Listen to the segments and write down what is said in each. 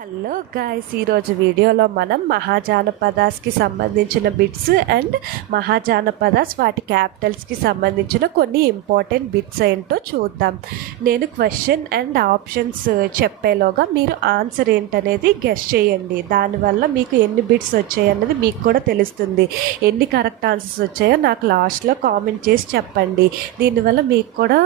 Hello guys, ఈరోజు వీడియోలో మనం మహాజానపదాస్కి సంబంధించిన బిట్స్ అండ్ మహాజానపదాస్ వాటి క్యాపిటల్స్కి సంబంధించిన కొన్ని ఇంపార్టెంట్ బిట్స్ ఏంటో చూద్దాం. నేను క్వశ్చన్ అండ్ ఆప్షన్స్ చెప్పేలోగా మీరు ఆన్సర్ ఏంటనేది గెస్ చేయండి. దానివల్ల మీకు ఎన్ని బిట్స్ వచ్చాయి అన్నది మీకు కూడా తెలుస్తుంది. ఎన్ని కరెక్ట్ ఆన్సర్స్ వచ్చాయో నాకు లాస్ట్లో కామెంట్ చేసి చెప్పండి. దీనివల్ల మీకు కూడా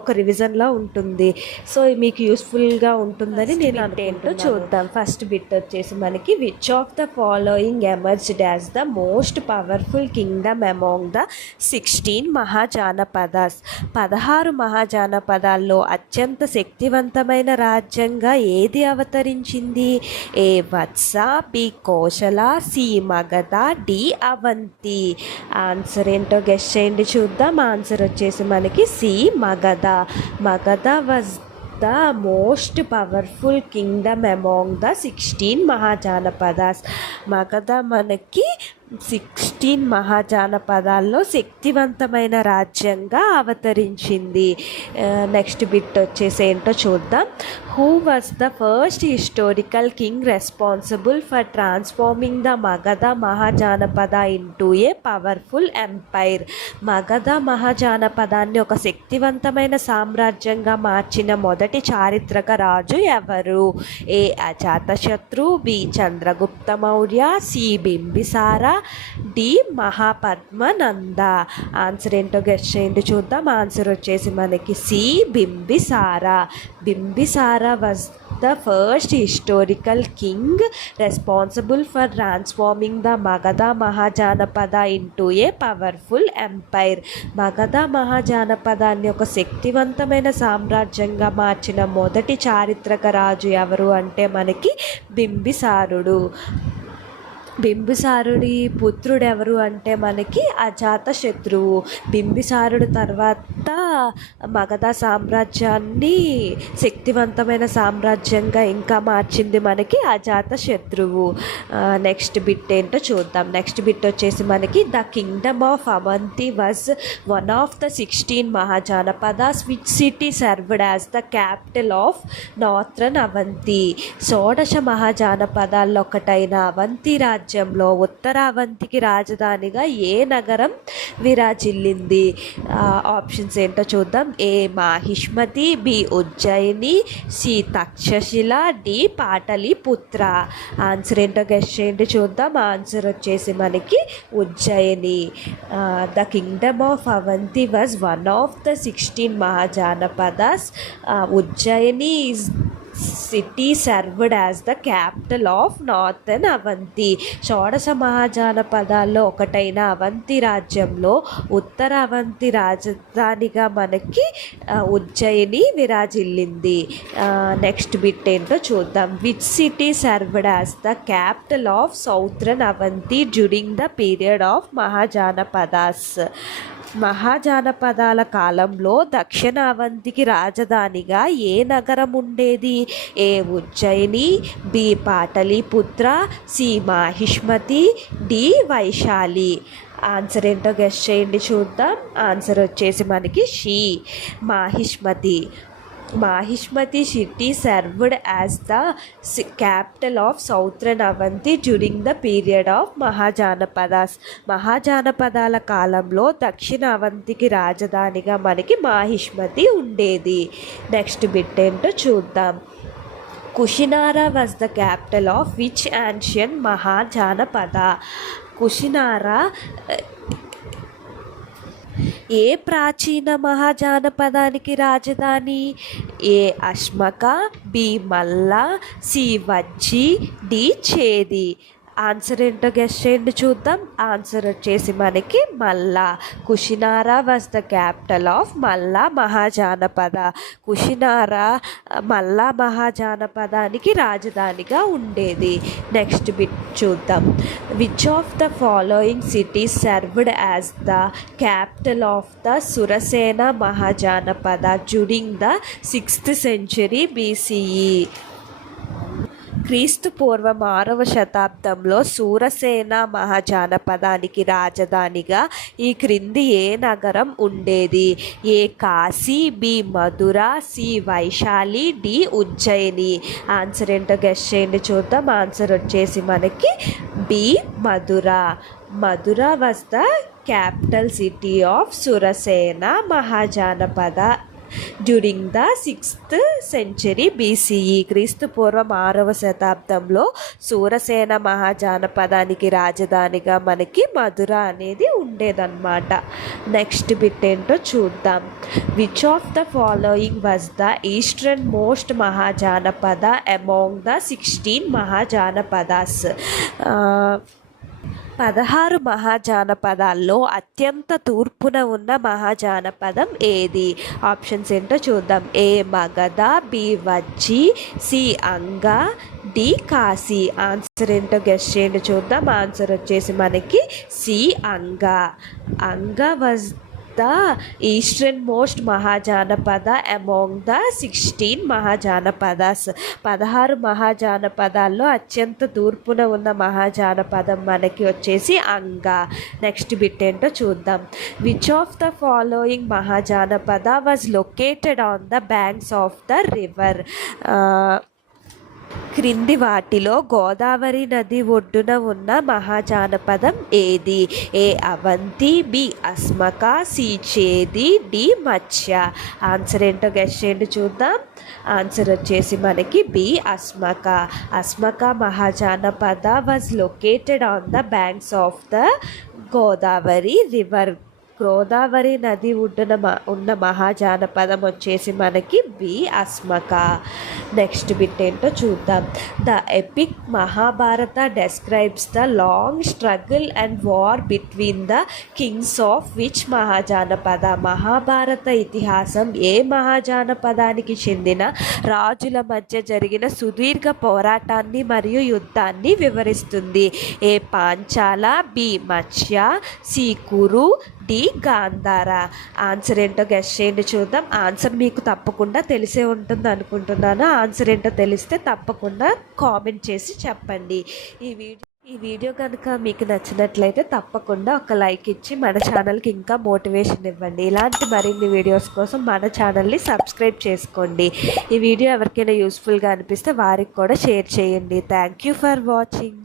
ఒక రివిజన్లా ఉంటుంది. సో మీకు యూస్ఫుల్గా ఉంటుందని నేను అనుకుంటున్నాను. చూద్దాం. ఫస్ట్ బిట్ వచ్చేసి మనకి which of the following emerged as the most powerful kingdom among the 16 mahajanapadas. 16 మహాజానపదాల్లో అత్యంత శక్తివంతమైన రాజ్యంగా ఏది అవతరించింది? A Vatsa, B Kosala, C Magadha, D Avanti. Answer ఏంటో గెస్ చేయండి చూద్దాం. ఆన్సర్ వచ్చేసి మనకి C Magadha. Magadha was the most powerful kingdom among the 16 mahajanapadas. Magadha మనకి 16 మహాజానపదాల్లో శక్తివంతమైన రాజ్యంగా అవతరించింది. నెక్స్ట్ బిట్ వచ్చేసి ఏంటో చూద్దాం. Who was the first historical king responsible for transforming the Magadha mahajanapada into a powerful empire. Magadha మహాజానపదాన్ని ఒక శక్తివంతమైన సామ్రాజ్యంగా మార్చిన మొదటి చారిత్రక రాజు ఎవరు? A Ajatashatru, B Chandragupta Maurya, C Bimbisara, D Mahapadma Nanda. Answer ఏంటో గెస్ చేయండి చూద్దాం. ఆన్సర్ వచ్చేసి మనకి C Bimbisara. Bimbisara was the first historical king responsible for transforming the Magadha Mahajanapada into a powerful empire. Magadha మహాజానపదాన్ని ఒక శక్తివంతమైన సామ్రాజ్యంగా మార్చిన మొదటి చారిత్రక రాజు ఎవరు అంటే మనకి బింబిసారుడు. బింబిసారుడి పుత్రుడు ఎవరు అంటే మనకి అజాతశత్రువు. బింబిసారుడు తర్వాత మగధ సామ్రాజ్యాన్ని శక్తివంతమైన సామ్రాజ్యంగా ఇంకా మార్చింది మనకి అజాతశత్రువు. నెక్స్ట్ బిట్ ఏంటో చూద్దాం. నెక్స్ట్ బిట్ వచ్చేసి మనకి the kingdom of Avanti was one of the 16 mahajanapadas which city served as the capital of northern Avanti. షోడశ మహాజానపదాల్లో ఒకటైన అవంతి రాజ్యంలో ఉత్తర అవంతికి రాజధానిగా ఏ నగరం విరాజిల్లింది? ఆప్షన్స్ ఏంటో చూద్దాం. A Mahishmati, B Ujjayini, C Takshashila, D Pataliputra. Answer ఏంటో గెస్ చేయండి చూద్దాం. ఆన్సర్ వచ్చేసి మనకి Ujjayini. The kingdom of Avanti was one of the 16 mahajanapadas. Ujjayini is city served as the capital of northern Avanti. షోడశ మహాజానపదాల్లో ఒకటైన అవంతి రాజ్యంలో ఉత్తర అవంతి రాజధానిగా మనకి ఉజ్జయిని విరాజిల్లింది. నెక్స్ట్ బిట్ ఏంటో చూద్దాం. Which city served as the capital of southern Avanti during the period of mahajanapadas. మహాజానపదాల కాలంలో దక్షిణ అవంతికి రాజధానిగా ఏ నగరం ఉండేది? A Ujjayini, B Pataliputra, C Mahishmati, D Vaishali. Answer ఏంటో గెస్ చేయండి చూద్దాం. ఆన్సర్ వచ్చేసి మనకి C Mahishmati. Mahishmati city served as the capital of southern Avanti during the period of mahajanapadas. మహాజానపదాల కాలంలో దక్షిణ అవంతికి రాజధానిగా మనకి మాహిష్మతి ఉండేది. నెక్స్ట్ బిట్ ఏంటో చూద్దాం. Kushinara was the capital of which ancient mahajanapada. Kushinara ఏ ప్రాచీన మహాజానపదానికి రాజధాని? A Ashmaka, B Malla, C Vajji, D Chedi. Answer ఏంటో గెస్ చేయండి చూద్దాం. ఆన్సర్ వచ్చేసి మనకి Malla. Kushinara was the capital of Malla mahajanapada. Kushinara Malla మహాజానపదానికి రాజధానిగా ఉండేది. నెక్స్ట్ బిట్ చూద్దాం. Which of the following cities served as the capital of the Surasena mahajanapada during the 6th century BCE. క్రీస్తు పూర్వం 6వ శతాబ్దంలో శూరసేన మహాజానపదానికి రాజధానిగా ఈ క్రింది ఏ నగరం ఉండేది? A Kashi, B Mathura, C Vaishali, D Ujjayini. Answer ఏంటో గెస్ చేయండి చూద్దాం. ఆన్సర్ వచ్చేసి మనకి B Mathura. Mathura was the capital city of Surasena mahajanapada during the 6th century BCE. క్రీస్తు పూర్వం 6వ శతాబ్దంలో శూరసేన మహాజానపదానికి రాజధానిగా మనకి మధుర అనేది ఉండేదన్నమాట. నెక్స్ట్ బిట్ ఏంటో చూద్దాం. Which of the following was the easternmost mahajanapada among the 16 mahajanapadas? 16 మహాజానపదాల్లో అత్యంత తూర్పున ఉన్న మహాజానపదం ఏది? ఆప్షన్స్ ఏంటో చూద్దాం. A Magadha, B Vajji, C Anga, D Kashi. Answer ఏంటో గెస్ చేయండి చూద్దాం. ఆన్సర్ వచ్చేసి మనకి C Anga. Anga was the easternmost mahajanapada among the 16 mahajanapadas. 16 మహాజానపదాల్లో అత్యంత తూర్పున ఉన్న మహాజానపదం మనకి వచ్చేసి అంగ. నెక్స్ట్ బిట్ ఏంటో చూద్దాం. Which of the following mahajanapada was located on the banks of the river? క్రింది వాటిలో గోదావరి నది ఒడ్డున ఉన్న మహాజానపదం ఏది? A Avanti, B Asmaka, C Chedi, D Matsya. Answer ఏంటో గెస్ చేయండి చూద్దాం. ఆన్సర్ వచ్చేసి మనకి B Asmaka. Asmaka mahajanapada was located on the banks of the Godavari river. Godavari నది ఒడ్డున ఉన్న మహాజానపదం వచ్చేసి మనకి బి అస్మక. నెక్స్ట్ బిట్ ఏంటో చూద్దాం. The epic Mahabharata describes the long struggle and war between the kings of which mahajanapada? Mahabharata ఇతిహాసం ఏ మహాజానపదానికి చెందిన రాజుల మధ్య జరిగిన సుదీర్ఘ పోరాటాన్ని మరియు యుద్ధాన్ని వివరిస్తుంది? ఏ పాంచాల, బి మత్స్య, సి కురు, డి గాంధార. ఆన్సర్ ఏంటో గెస్ చేయండి చూద్దాం. ఆన్సర్ మీకు తప్పకుండా తెలిసే ఉంటుంది అనుకుంటున్నాను. ఆన్సర్ ఏంటో తెలిస్తే తప్పకుండా కామెంట్ చేసి చెప్పండి. ఈ వీడియో కనుక మీకు నచ్చినట్లయితే తప్పకుండా ఒక లైక్ ఇచ్చి మన ఛానల్కి ఇంకా మోటివేషన్ ఇవ్వండి. ఇలాంటి మరిన్ని వీడియోస్ కోసం మన ఛానల్ని సబ్స్క్రైబ్ చేసుకోండి. ఈ వీడియో ఎవరికైనా యూస్ఫుల్గా అనిపిస్తే వారికి కూడా షేర్ చేయండి. Thank you for watching.